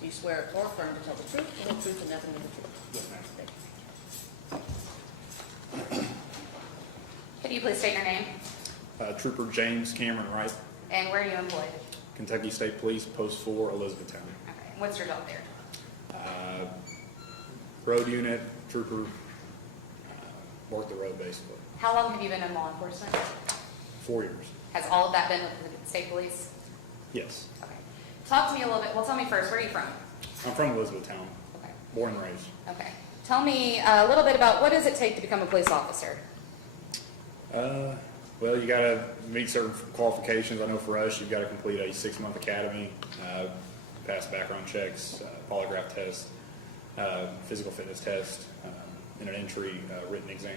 Do you swear or affirm to tell the truth, the whole truth, and nothing but the truth? Yes, ma'am. Thank you. Could you please state your name Trooper James Cameron Wright, and where are you employed? Kentucky State Police, Post 4, Elizabethtown. Okay. What's your job there? Road unit, trooper, work the road basically. How long have you been in law enforcement? 4 years. Has all of that been with the state police? Yes. Okay. Talk to me a little bit. Well, tell me first, where are you from? I'm from Elizabethtown, Okay. born and raised. Okay. Tell me a little bit about what does it take to become a police officer? Well, you got to meet certain qualifications. I know for us, you've got to complete a 6-month academy, pass background checks, polygraph test, physical fitness test, and an entry written exam.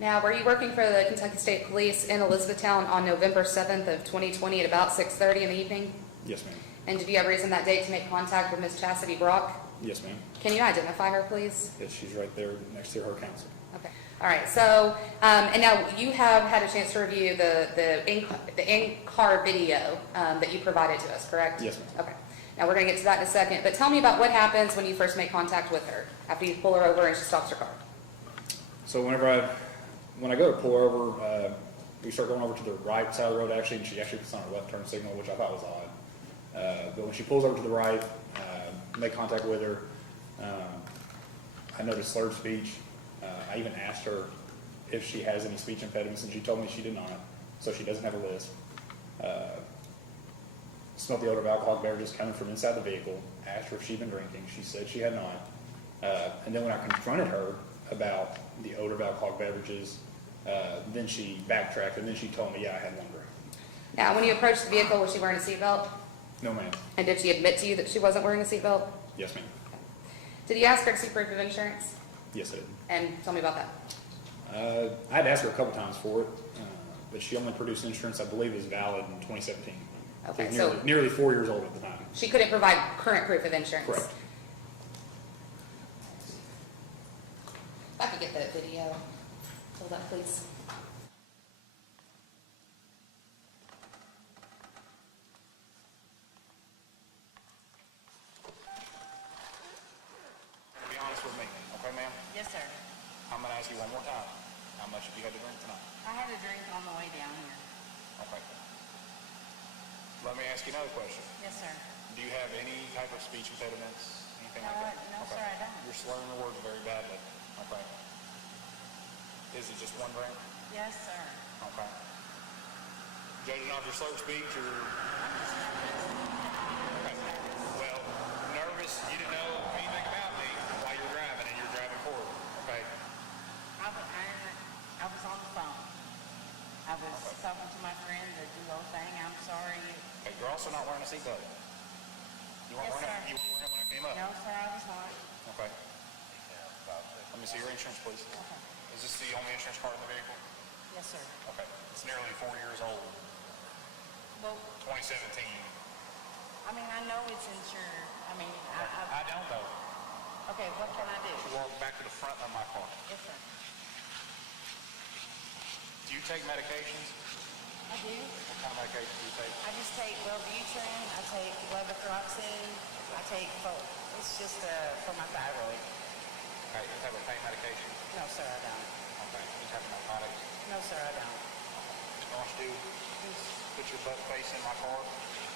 Now, were you working for the Kentucky State Police in Elizabethtown on November 7th of 2020 at about 6:30 in the evening? Yes, ma'am. And did you have reason that date to make contact with Ms. Chastity Brock? Yes, ma'am. Can you identify her, please? Yes, she's right there next to her counsel. Okay. All right. So, and now you have had a chance to review the in-car video that you provided to us, correct? Yes, ma'am. Okay. Now we're going to get to that in a second, but tell me about what happens when you first make contact with her after you pull her over and she stops her car. So when I go to pull her over, we start going over to the right side of the road actually, and she actually puts on a left turn signal, which I thought was odd. But when she pulls over to the right, make contact with her, I noticed slurred speech. I even asked her if she has any speech impediments, and she told me she did not, so she doesn't have a lisp. Smelled the odor of alcoholic beverages coming from inside the vehicle. Asked her if she'd been drinking. She said she had not. And then when I confronted her about the odor of alcoholic beverages, then she backtracked, and then she told me, yeah, I had one drink. Now, when you approached the vehicle, was she wearing a seatbelt? No, ma'am. And did she admit to you that she wasn't wearing a seatbelt? Yes, ma'am. Did you ask her to see proof of insurance? Yes, I did. And tell me about that. I had asked her a couple times for it, but she only produced insurance I believe is valid in 2017. Okay, She was so nearly 4 years old at the time. she couldn't provide current proof of insurance? Correct. If I could get that video pulled up, please. Be honest with me, okay, ma'am? Yes, sir. I'm gonna ask you one more time. How much have you had to drink tonight? I had a drink on the way down here. Okay. Let me ask you another question. Yes, sir. Do you have any type of speech impediments, anything No, like that? no, Okay. sir, I don't. You're slurring the words very badly. Okay. Is it just one drink? Yes, sir. Okay. Judging off your slurred speech, or okay. Well, nervous. You didn't know anything about me while you were driving, and you're driving forward. Okay. I was on the phone. I was talking to my friend to do the whole thing. I'm sorry. Hey, you're also not wearing a seatbelt. You weren't Yes, wearing sir. it. You weren't wearing it when I came up. No, sir, I was not. Okay. Let me see your insurance, please. Okay. Is this the only insurance card in the vehicle? Yes, sir. Okay. It's nearly 4 years old. Well, 2017. I mean, I know it's insured. I mean, I don't know. okay, what can I do? Walk back to the front of my car. Yes, sir. Do you take medications? I do. What kind of medications do you take? I just take Wellbutrin. I take levothyroxine. I take, it's just for my thyroid. Okay. You have a pain medication? No, sir, I don't. Okay. You have narcotics? No, sir, I don't. What I want you to do, put your butt face in my car.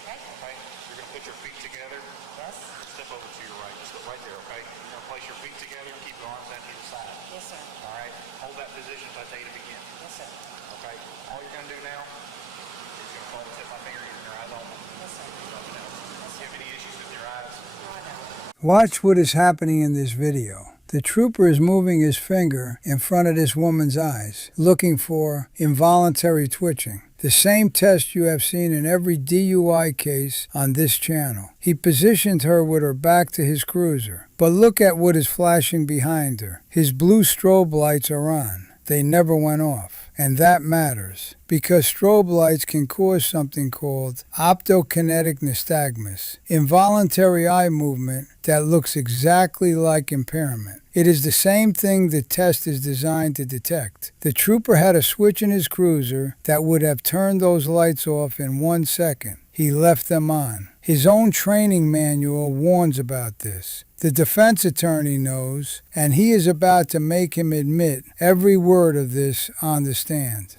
Okay? Okay. You're going to put your feet together. Yes? Step over to your right. Just look right there, okay? You're going to place your feet together and keep your arms down to your side. Yes, sir. All right? Hold that position until I tell you to begin. Yes, sir. Okay? All you're going to do now is you're going to follow the tip of my finger and your eyes open. Yes, sir. Nothing else. Do you have any issues with your eyes? No, I don't. Watch what is happening in this video. The trooper is moving his finger in front of this woman's eyes, looking for involuntary twitching. The same test you have seen in every DUI case on this channel. He positioned her with her back to his cruiser. But look at what is flashing behind her. His blue strobe lights are on. They never went off. And that matters, because strobe lights can cause something called optokinetic nystagmus, involuntary eye movement that looks exactly like impairment. It is the same thing the test is designed to detect. The trooper had a switch in his cruiser that would have turned those lights off in 1 second. he left them on. His own training manual warns about this. The defense attorney knows, and he is about to make him admit every word of this on the stand.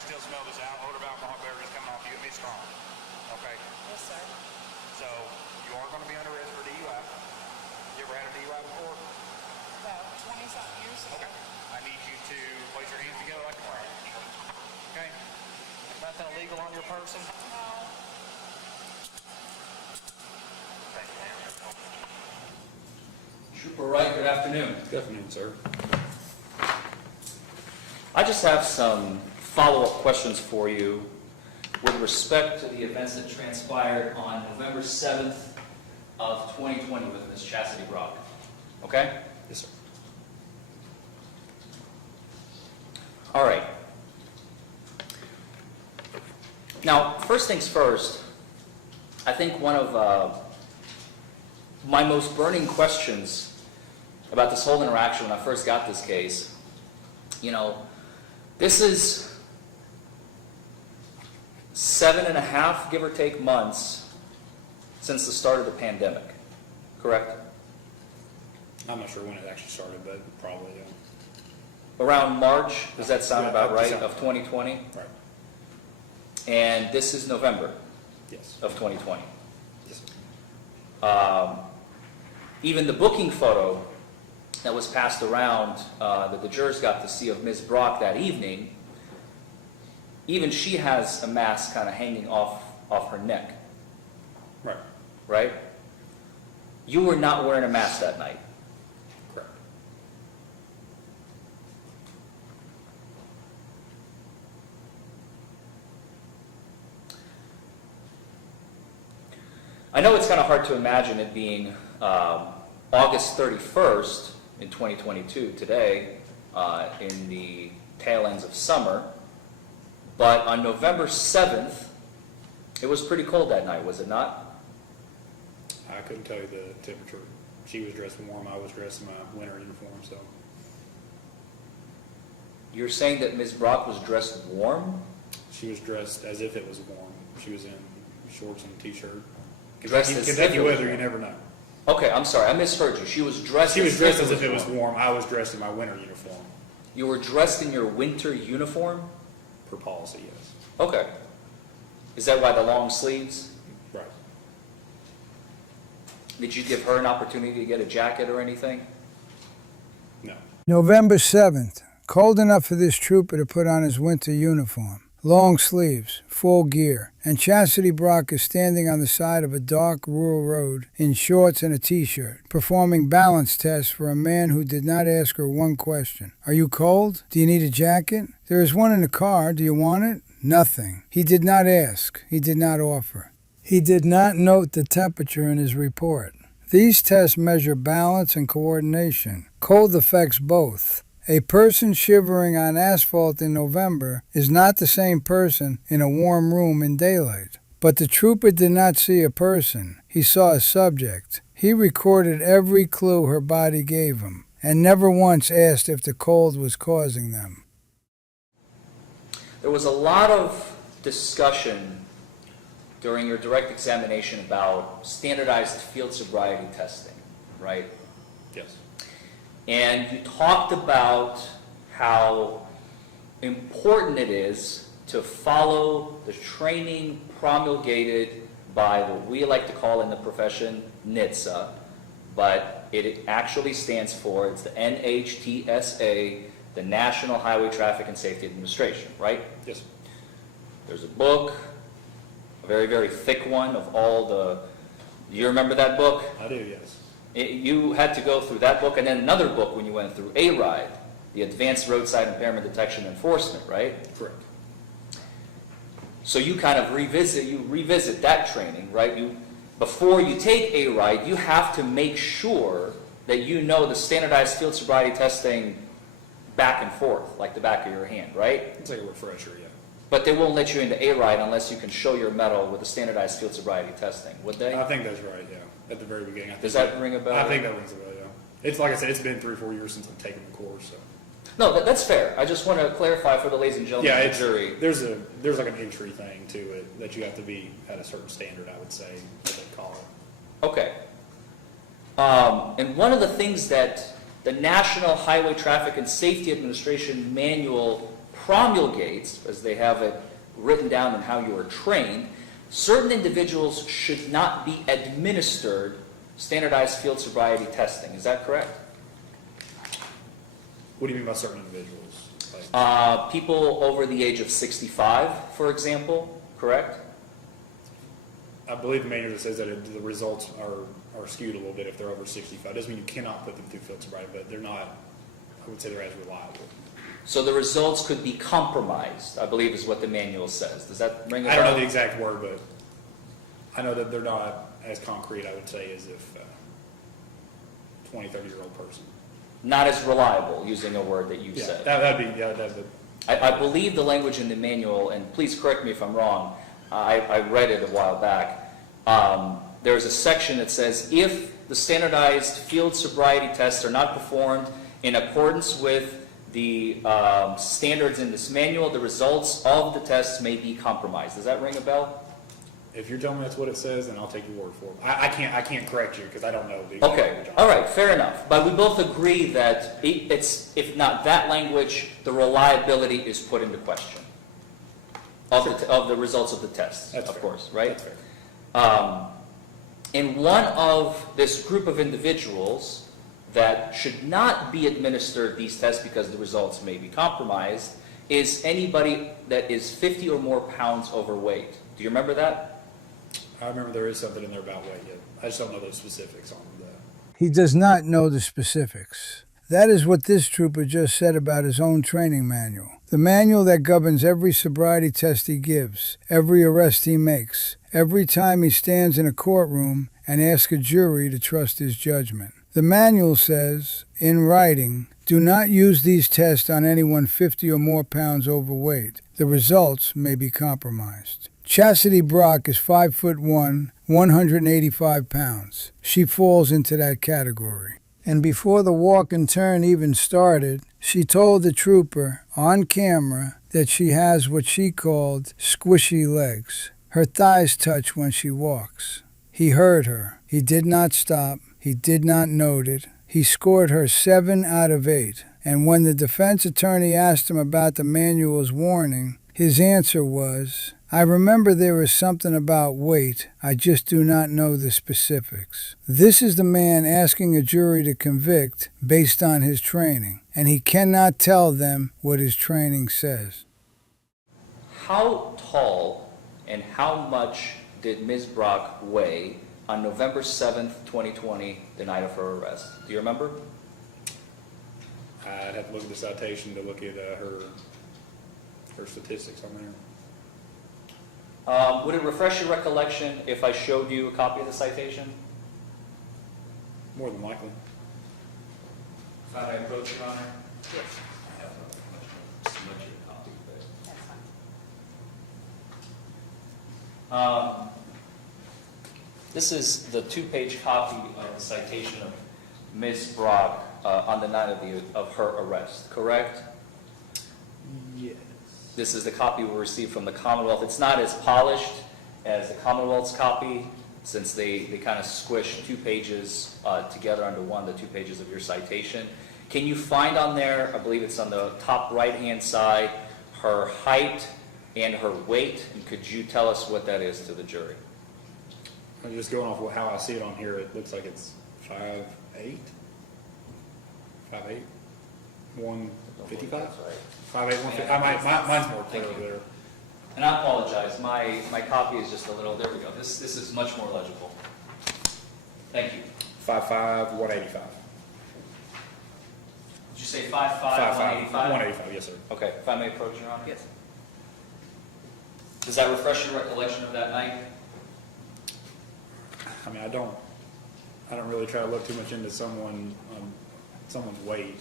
Still smell this odor of alcohol beverages coming off you and be strong. Okay? Yes, sir. So you are going to be under arrest for DUI. You ever had a DUI before? About 20-something years ago. Okay. I need you to place your hands together like a friend. Okay? Nothing illegal on your person? No. Thank you. Trooper Wright, good afternoon. Good afternoon, sir. I just have some follow-up questions for you with respect to the events that transpired on November 7th of 2020 with Ms. Chastity Brock. Okay? Yes, sir. All right. Now, first things first, I think one of my most burning questions about this whole interaction when I first got this case, this is 7.5, give or take, months since the start of the pandemic, correct? I'm not sure when it actually started, but probably, yeah. Around March, does that sound Yeah, about right, December. of 2020? Right. And this is November Yes. of 2020. Yes, sir. Even the booking photo that was passed around that the jurors got to see of Ms. Brock that evening, even she has a mask kind of hanging off her neck, Right. right? You were not wearing a mask that night. Correct. I know it's kind of hard to imagine it being August 31st in 2022 today, in the tail ends of summer, but on November 7th, it was pretty cold that night, was it not? I couldn't tell you the temperature. She was dressed warm, I was dressed in my winter uniform, so. You're saying that Ms. Brock was dressed warm? She was dressed as if it was warm. She was in shorts and a t-shirt. Dressed as if Kentucky it was weather, you warm. never know. Okay, I'm sorry, I misheard you. She was dressed She was dressed as if it was warm. I was dressed in my winter uniform, You were dressed in your winter uniform? per policy, yes. Okay. Is that why the long sleeves? Right. Did you give her an opportunity to get a jacket or anything? No. November 7th, cold enough for this trooper to put on his winter uniform. Long sleeves, full gear, and Chastity Brock is standing on the side of a dark rural road in shorts and a t-shirt, performing balance tests for a man who did not ask her one question. Are you cold? Do you need a jacket? There is one in the car. Do you want it? Nothing. He did not ask. He did not offer. He did not note the temperature in his report. These tests measure balance and coordination. Cold affects both. A person shivering on asphalt in November is not the same person in a warm room in daylight. But the trooper did not see a person. He saw a subject. He recorded every clue her body gave him, and never once asked if the cold was causing them. There was a lot of discussion during your direct examination about standardized field sobriety testing, right? Yes. And you talked about how important it is to follow the training promulgated by what we like to call in the profession NHTSA, but it actually stands for, it's the NHTSA, the National Highway Traffic and Safety Administration, right? Yes. There's a book, a very, very thick one of all the, you remember that book? I do, yes. You had to go through that book and then another book when you went through A-RIDE, the Advanced Roadside Impairment Detection Enforcement, right? Correct. So you kind of revisit that training, right? Before you take A-RIDE, you have to make sure that you know the standardized field sobriety testing back and forth, like the back of your hand, right? It's like a refresher, yeah. But they won't let you into A-RIDE unless you can show your medal with the standardized field sobriety testing, would they? I think that's right, yeah. At the very beginning. Does that ring a bell? I think that rings a bell, yeah. It's like I said, it's been 3 or 4 years since I've taken the course, so. No, that's fair. I just want to clarify for the ladies and gentlemen Yeah, of it's, the jury. there's like an entry thing to it, that you have to be at a certain standard, I would say, what they call it. Okay. And one of the things that the National Highway Traffic and Safety Administration manual promulgates, as they have it written down in how you are trained, certain individuals should not be administered standardized field sobriety testing. Is that correct? What do you mean by certain individuals? Like, People over the age of 65, for example, correct? I believe the manual says that the results are skewed a little bit if they're over 65. Doesn't mean you cannot put them through field sobriety, but they're not, I would say they're as reliable. So the results could be compromised, I believe is what the manual says. Does that ring a I bell? don't know the exact word, but I know that they're not as concrete, I would say, as if 20, 30-year-old person. Not as reliable, using a word that you Yeah, said. that'd be, yeah, I believe the language in the manual, and please correct me if I'm wrong, I read it a while back. There's a section that says, if the standardized field sobriety tests are not performed in accordance with the standards in this manual, the results of the tests may be compromised. Does that ring a bell? if you're telling me that's what it says, then I'll take your word for it. I can't correct you because I don't know the exact Okay, language. all right, fair enough. But we both agree that it's, if not that language, the reliability is put into question of the results of the tests, That's of fair. course, right? That's fair. And one of this group of individuals that should not be administered these tests because the results may be compromised is anybody that is 50 or more pounds overweight. Do you remember that? I remember there is something in there about weight yet. I just don't know those specifics on that. He does not know the specifics. That is what this trooper just said about his own training manual. The manual that governs every sobriety test he gives, every arrest he makes, every time he stands in a courtroom and asks a jury to trust his judgment. The manual says, in writing, do not use these tests on anyone 50 or more pounds overweight. The results may be compromised. Chastity Brock is 5'1", 185 pounds. She falls into that category. And before the walk and turn even started, she told the trooper on camera that she has what she called squishy legs. Her thighs touch when she walks. He heard her. He did not stop. He did not note it. He scored her 7 out of 8. And when the defense attorney asked him about the manual's warning, his answer was, I remember there was something about weight. I just do not know the specifics. This is the man asking a jury to convict based on his training, and he cannot tell them what his training says. How tall and how much did Ms. Brock weigh on November 7th, 2020, the night of her arrest? Do you remember? I'd have to look at the citation to look at her statistics on there. Would it refresh your recollection if I showed you a copy of the citation? More than likely. If I may approach, Your Honor? Yes. I have a much larger copy, but... That's fine. This is the 2-page copy of the citation of Ms. Brock on the night of her arrest, correct? Yes. This is the copy we received from the Commonwealth. It's not as polished as the Commonwealth's copy, since they kind of squish 2 pages together under one, the 2 pages of your citation. Can you find on there, I believe it's on the top right-hand side, her height and her weight? And could you tell us what that is to the jury? I'm just going off how I see it on here. It looks like it's 5'8", 155. 5'8", 150. Mine's more clear over there. And I apologize, my copy is just a little, there we go. This is much more legible. Thank you. 5'5", 185. Did you say 5'5", 5'5", 185? 185. Yes, sir. Okay, if I may approach, Your Honor? Yes. Does that refresh your recollection of that night? I mean, I don't really try to look too much into someone's weight,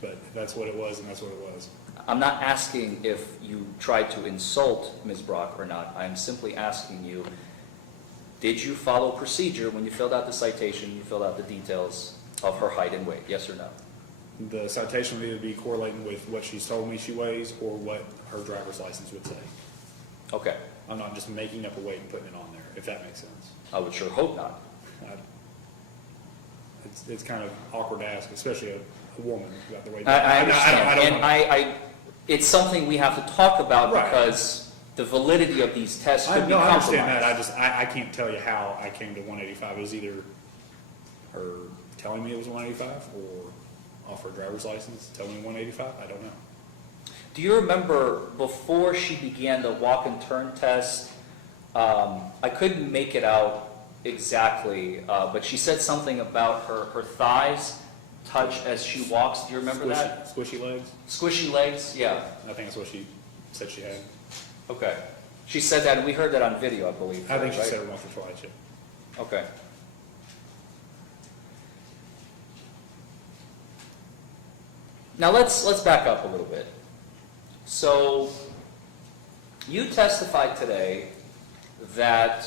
but if that's what it was, and that's what it was. I'm not asking if you tried to insult Ms. Brock or not. I'm simply asking you, did you follow procedure when you filled out the citation, you filled out the details of her height and weight, yes or no? The citation will either be correlating with what she's told me she weighs or what her driver's license would say. Okay, I'm not just making up a weight and putting it on there, if that makes sense. I would sure hope not. It's kind of awkward to ask, especially a woman about the weight. I understand, I don't and wanna- it's something we have to talk about Right. because the validity of these tests could be I compromised. understand that, I can't tell you how I came to 185. It was either her telling me it was 185 or off her driver's license telling me 185, I don't know. Do you remember before she began the walk and turn test, I couldn't make it out exactly, but she said something about her thighs touch as she walks. Do you remember that? Squishy legs? Squishy legs? Yeah. I think that's what she said she had. Okay. She said that, and we heard that on video, I believe. I think she right? said it once or twice, yeah. Okay. Now let's back up a little bit. So you testified today that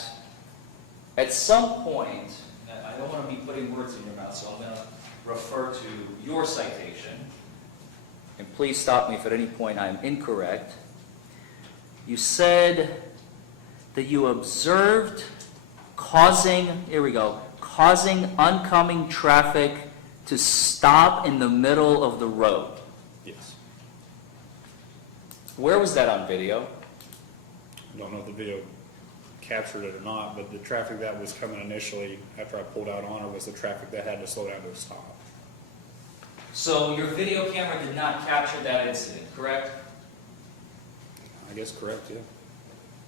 at some point, and I don't want to be putting words in your mouth, so I'm going to refer to your citation, and please stop me if at any point I'm incorrect. You said that you observed causing oncoming traffic to stop in the middle of the road. Yes. Where was that on video? I don't know if the video captured it or not, but the traffic that was coming initially after I pulled out on her was the traffic that had to slow down to a stop. So your video camera did not capture that incident, correct? I guess correct, yeah.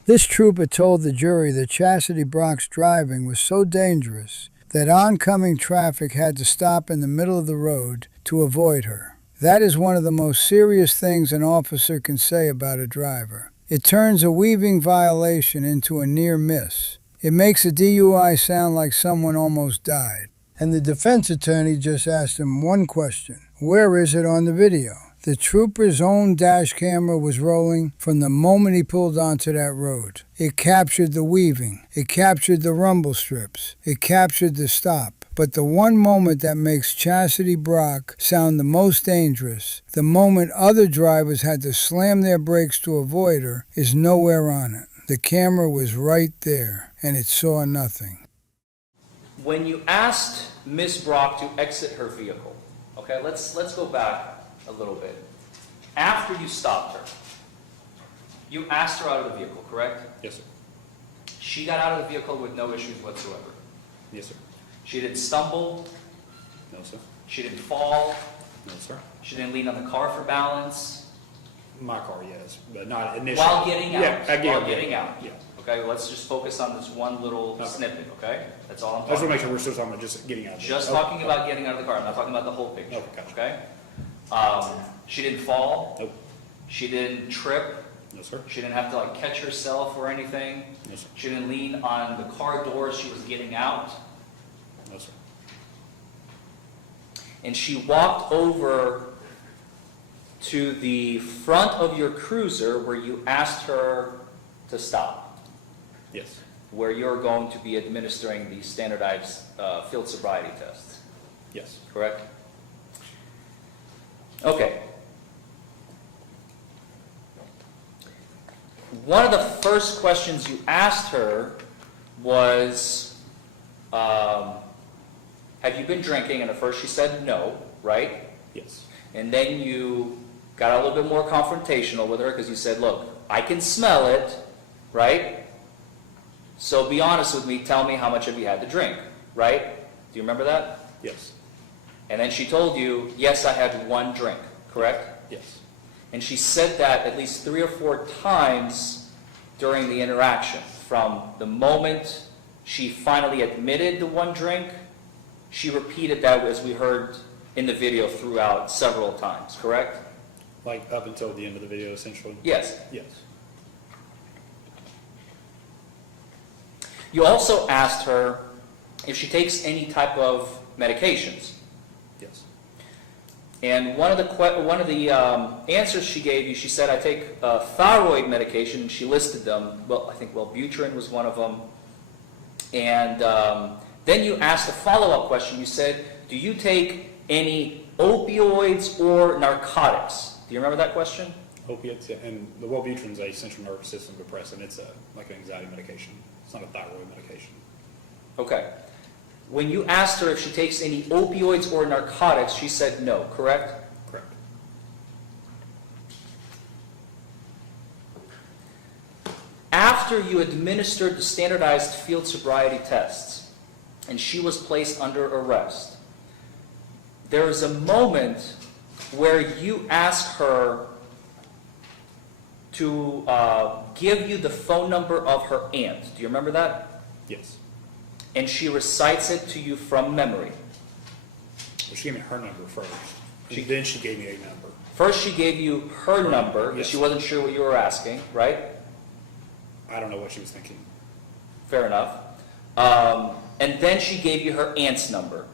This trooper told the jury that Chastity Brock's driving was so dangerous that oncoming traffic had to stop in the middle of the road to avoid her. That is one of the most serious things an officer can say about a driver. It turns a weaving violation into a near miss. It makes a DUI sound like someone almost died. And the defense attorney just asked him one question. Where is it on the video? The trooper's own dash camera was rolling from the moment he pulled onto that road. It captured the weaving. It captured the rumble strips. It captured the stop. But the one moment that makes Chastity Brock sound the most dangerous, the moment other drivers had to slam their brakes to avoid her, is nowhere on it. The camera was right there, and it saw nothing. When you asked Ms. Brock to exit her vehicle, okay, let's go back a little bit. After you stopped her, you asked her out of the vehicle, correct? Yes, sir. She got out of the vehicle with no issues whatsoever. Yes, sir. She didn't stumble, No, sir. she didn't fall, No, sir. she didn't lean on the car for balance. My car, yes, but not initially. While getting out. Yeah, While getting out. Yeah. Okay, let's just focus on this one little Okay. snippet, okay? That's all I'm I just talking want to make about. sure we're still talking about just getting out of Just there. talking about getting out of the car, I'm not talking about the whole picture, Okay, gotcha. okay? She didn't fall, Nope. she didn't trip, No, sir. she didn't have to like catch herself or anything. No, sir. She didn't lean on the car door as she was getting out. No, sir. And she walked over to the front of your cruiser where you asked her to stop, Yes. where you're going to be administering the standardized field sobriety test, Yes. correct? Okay. One of the first questions you asked her was, have you been drinking? And at first she said no, right? Yes. And then you got a little bit more confrontational with her because you said, look, I can smell it, right? So be honest with me, tell me how much have you had to drink, right? Do you remember that? Yes. And then she told you, yes, I had one drink, correct? Yes. And she said that at least 3 or 4 times during the interaction, from the moment she finally admitted the one drink, she repeated that as we heard in the video throughout several times, correct? Like up until the end of the video, essentially? Yes. Yes. You also asked her if she takes any type of medications. Yes. And one of the answers she gave you, she said, I take thyroid medication. She listed them. Well, I think Wellbutrin was one of them. And then you asked a follow-up question. You said, do you take any opioids or narcotics? Do you remember that question? Opiates, yeah, and the Wellbutrin's a central nervous system depressant. It's like an anxiety medication. It's not a thyroid medication. Okay. When you asked her if she takes any opioids or narcotics, she said no, correct? Correct. After you administered the standardized field sobriety tests and she was placed under arrest, there is a moment where you ask her to give you the phone number of her aunt. Do you remember that? Yes. And she recites it to you from memory. Well, she gave me her number first. Then she gave me a number. First, she gave you her number because Yes. she wasn't sure what you were asking, right? I don't know what she was thinking. Fair enough. And then she gave you her aunt's number,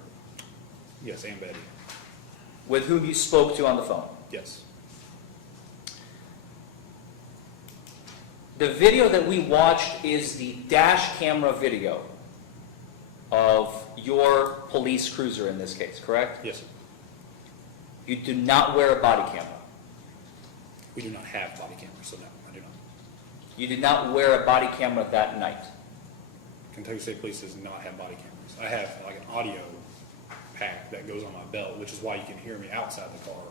Yes, Aunt Betty. with whom you spoke to on the phone. Yes. The video that we watched is the dash camera video of your police cruiser in this case, correct? Yes, sir. You do not wear a body camera. We do not have body cameras, so no, I do not. You did not wear a body camera that night. Kentucky State Police does not have body cameras. I have like an audio pack that goes on my belt, which is why you can hear me outside the car.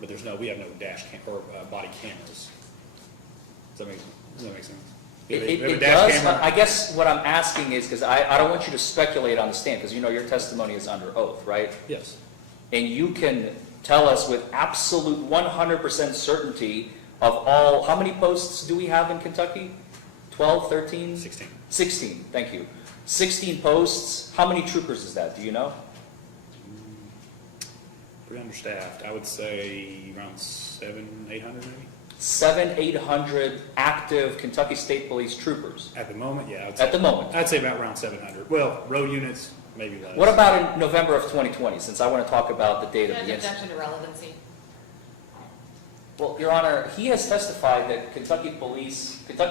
But we have no dash cam or body cameras. Does that make sense? It does. I guess what I'm asking is, because I don't want you to speculate on the stand, because you know your testimony is under oath, right? Yes. And you can tell us with absolute 100% certainty of all, how many posts do we have in Kentucky? 12, 13? 16. 16, thank you. 16 posts. How many troopers is that? Do you know? Pretty understaffed. I would say around 700, 800 maybe. 700, 800 active Kentucky State Police troopers. At the moment, yeah. At the moment. I'd say about around 700. Well, road units, maybe less. What about in November of 2020, since I want to talk about the date of the incident? Objection to relevancy. Well, Your Honor, he has testified that Kentucky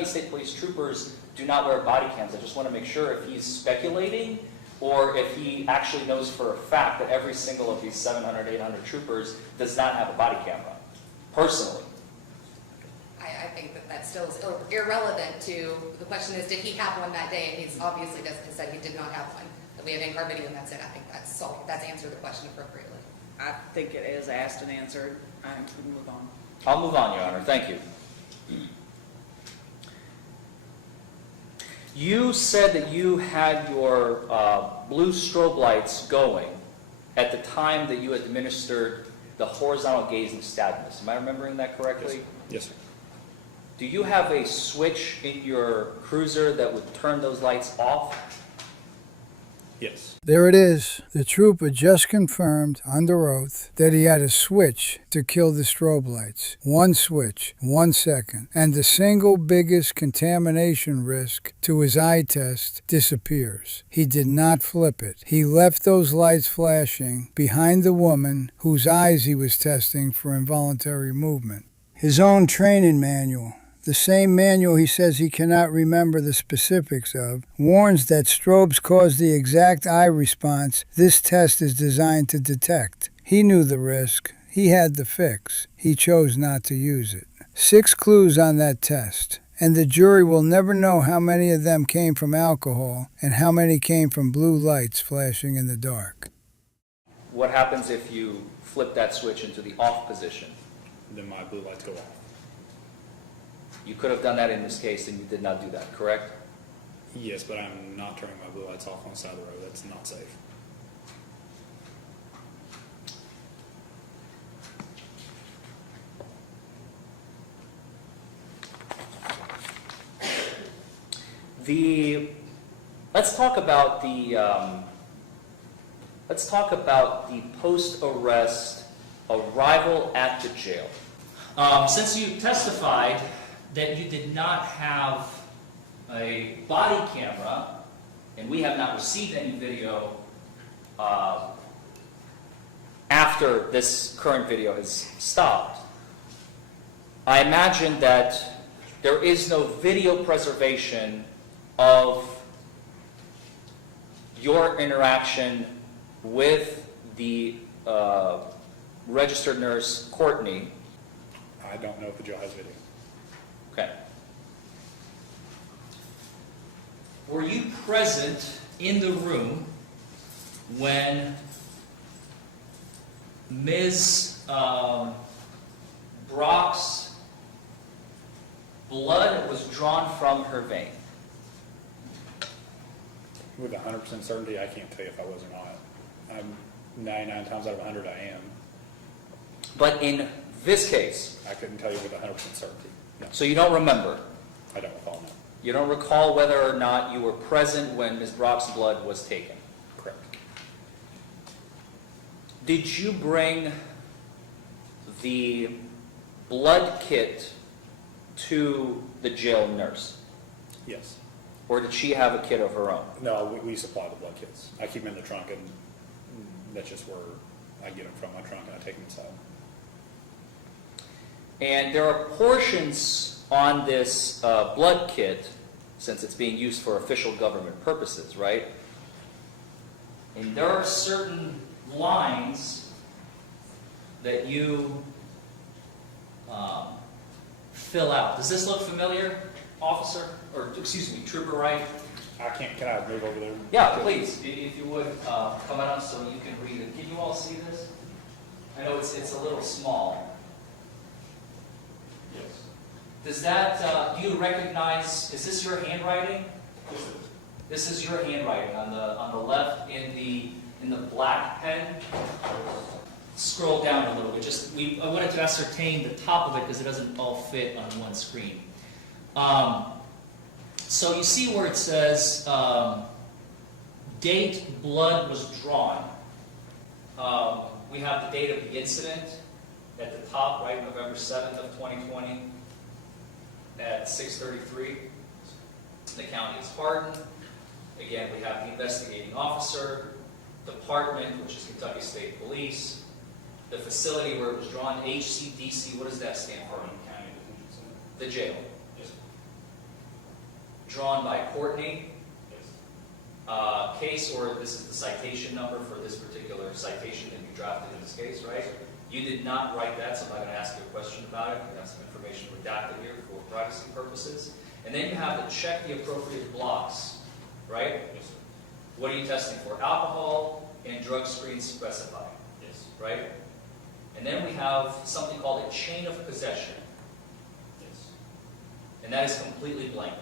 State Police troopers do not wear body cams. I just want to make sure if he's speculating or if he actually knows for a fact that every single of these 700, 800 troopers does not have a body camera, personally. I think that still is irrelevant to, the question is, did he have one that day? And he's obviously said he did not have one. That we have in-car video and that's it. I think that's answered the question appropriately. I think it is asked and answered. I can move on. I'll move on, Your Honor. Thank you. You said that you had your blue strobe lights going at the time that you administered the horizontal gaze nystagmus. Am I remembering that correctly? Yes, sir. Do you have a switch in your cruiser that would turn those lights off? Yes. There it is. The trooper just confirmed under oath that he had a switch to kill the strobe lights. One switch, 1 second, and the single biggest contamination risk to his eye test disappears. He did not flip it. He left those lights flashing behind the woman whose eyes he was testing for involuntary movement. His own training manual, the same manual he says he cannot remember the specifics of, warns that strobes cause the exact eye response this test is designed to detect. He knew the risk. He had the fix. He chose not to use it. 6 clues on that test, and the jury will never know how many of them came from alcohol and how many came from blue lights flashing in the dark. What happens if you flip that switch into the off position? Then my blue lights go off. You could have done that in this case, and you did not do that, correct? Yes, but I'm not turning my blue lights off on the side of the road. That's not safe. Let's talk about the post-arrest arrival at the jail. Since you testified that you did not have a body camera, and we have not received any video after this current video has stopped, I imagine that there is no video preservation of your interaction with the registered nurse Courtney. I don't know if the jail has video. Okay. Were you present in the room when Ms. Brock's blood was drawn from her vein? With 100% certainty, I can't tell you if I was or not. I'm 99 times out of 100 I am. But in this case, I couldn't tell you with 100% certainty. No, so you don't remember? I don't recall, no. You don't recall whether or not you were present when Ms. Brock's blood was taken? Correct. Did you bring the blood kit to the jail nurse? Yes. Or did she have a kit of her own? No, we supply the blood kits. I keep them in the trunk, and that's just where I get them from, my trunk, and I take them inside. And there are portions on this blood kit, since it's being used for official government purposes, right? And there are certain lines that you fill out. Does this look familiar, officer? Or, excuse me, Trooper Wright? Can I move over there? Yeah, please, if you would, come on up so you can read it. Can you all see this? I know it's a little small. Yes. Does that, do you recognize, is this your handwriting? This is your handwriting on the left in the black pen. Scroll down a little bit. I wanted to ascertain the top of it because it doesn't all fit on one screen. So you see where it says date blood was drawn. We have the date of the incident at the top, right, November 7th of 2020 at 6:33. The county is Hardin. Again, we have the investigating officer, department, which is Kentucky State Police, the facility where it was drawn, HCDC, what does that stand for? Hardin County Detention Center. The jail. Yes. Drawn by Courtney. Yes. Case, or this is the citation number for this particular citation that you drafted in this case, right? You did not write that, so I'm not going to ask you a question about it. We have some information redacted here for privacy purposes. And then you have to check the appropriate blocks, right? Yes, sir. What are you testing for? Alcohol and drug screens specified, Yes. right? And then we have something called a chain of possession, Yes. and that is completely blank.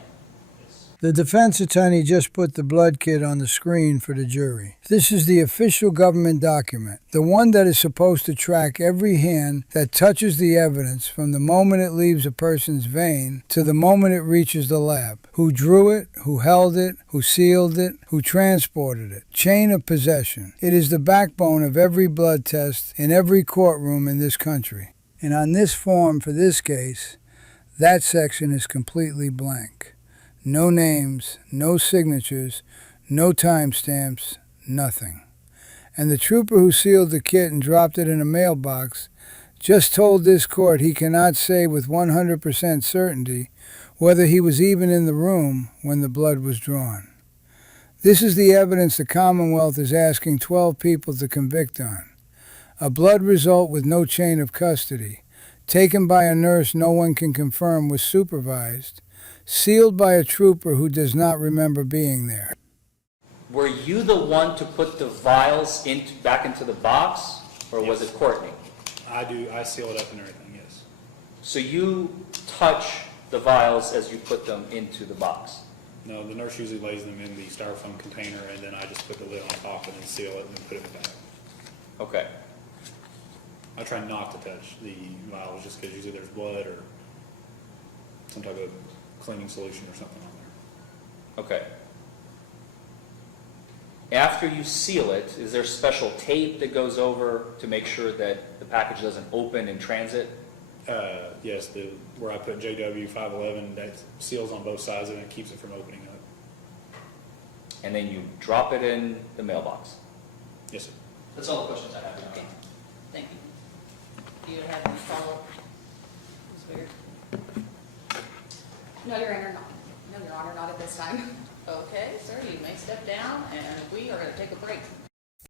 Yes. The defense attorney just put the blood kit on the screen for the jury. This is the official government document, the one that is supposed to track every hand that touches the evidence from the moment it leaves a person's vein to the moment it reaches the lab. Who drew it, who held it, who sealed it, who transported it. Chain of possession. It is the backbone of every blood test in every courtroom in this country. And on this form for this case, that section is completely blank. No names, no signatures, no timestamps, nothing. And the trooper who sealed the kit and dropped it in a mailbox just told this court he cannot say with 100% certainty whether he was even in the room when the blood was drawn. This is the evidence the Commonwealth is asking 12 people to convict on. A blood result with no chain of custody, taken by a nurse no one can confirm was supervised, sealed by a trooper who does not remember being there. Were you the one to put the vials back into the box, or was Yes. it Courtney? I seal it up and everything, yes. So you touch the vials as you put them into the box? No, the nurse usually lays them in the styrofoam container, and then I just put the lid on top and then seal it and then put it in the bag. Okay. I try not to touch the vials just because usually there's blood or some type of cleaning solution or something on there. Okay. After you seal it, is there special tape that goes over to make sure that the package doesn't open in transit? Yes, where I put JW 511, that seals on both sides and it keeps it from opening up. And then you drop it in the mailbox? Yes, sir. That's all the questions I have. Okay, thank you. Do you have any follow-up? Ms. Weir? No, Your Honor, not. No, Your Honor, not at this time. Okay, sir, you may step down, and we are going to take a break.